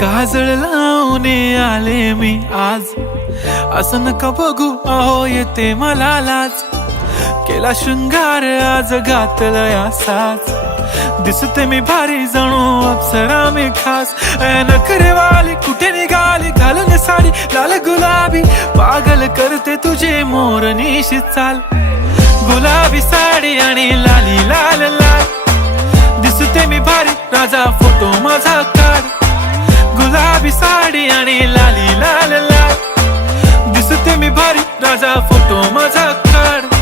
काजळ लावून आले मी आज, असं नका बघू अहो येते मला लाज. केला शृंगार आज घातलाय असाच, दिसते मी भारी जणू अप्सरा मी खास. नखरेवाली कुठे निघाली घालून साडी लाल गुलाबी, पागल करते तुझे मोरनीशी चाल. गुलाबी साडी आणि लाली लाल लाल, दिसते मी भारी राजा फोटो माझा काढ. गुलाबी साडी आणि लाली लाल लाल, दिसते मी भारी राजा फोटो माझा काढ.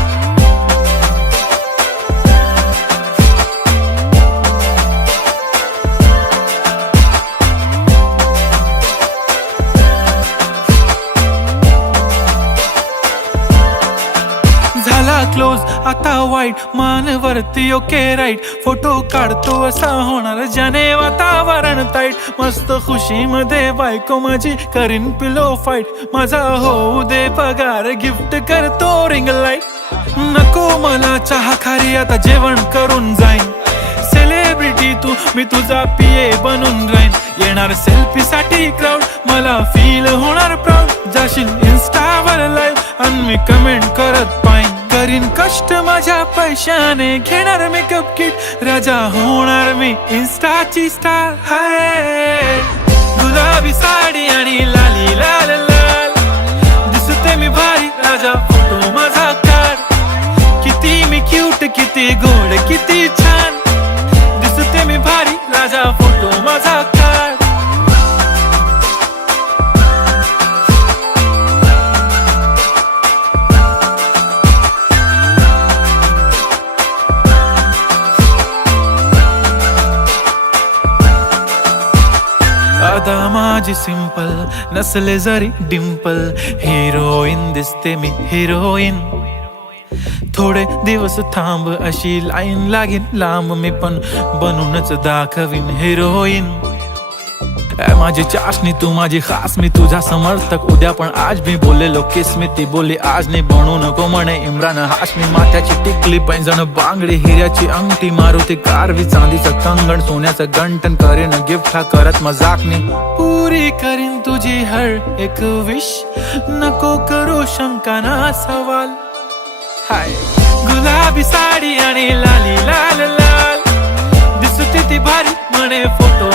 झाला क्लोज आता वाईट, मान वरती ओके राईट. फोटो काढतो असा होणार ज्याने वातावरण ताईट. मस्त खुशी मध्ये बायको माझी करीन पिलो फाईट. माझा होऊ दे पगार गिफ्ट करतो रिंग लाईट. नको मला चहा खारी आता जेवण करून जाईन. सेलिब्रिटी तू मी तुझा पिये बनून राहीन. येणार सेल्फी साठी क्राऊड मला फील होणार प्राऊड. जाशील इन्स्टावर लाईव्ह आणि मी कमेंट करत पाईन. करीन कष्ट माझ्या पैशाने घेणार मेकअप किट. राजा होणार मी इन्स्टाची स्टार. हाय गुलाबी साडी आणि लाली लाल लाल, दिसते मी भारी राजा फोटो माझा काढ. किती मी क्यूट किती गोड किती छान, दिसते मी भारी राजा फोटो माझा काढ. आता माझी सिंपल नसले जरी डिंपल, हिरोईन दिसते मी हिरोईन. थोडे दिवस थांब अशी लाईन लागेल लांब, मी पण बनूनच दाखवीन हिरोईन. माझी चाशनी तू माझी खास, मी तुझा समर्थक उद्या पण आज. मी बोललेलो किस मी ती बोली आज नाही. बनू नको म्हणे इम्रान हाशमी. माथ्याची टिकली पैंजण बांगडी, हिऱ्याची अंगठी, मारुती कारवी, चांदीचं कंगण, सोन्याचं गंटन. करीन गिफ्ट हा करत मजाकनी. पुरी करीन तुझी हर एक विश, नको करू शंका ना सवाल. हाय गुलाबी साडी आणि लाली लाल लाल, दिसते ती भारी म्हणे फोटो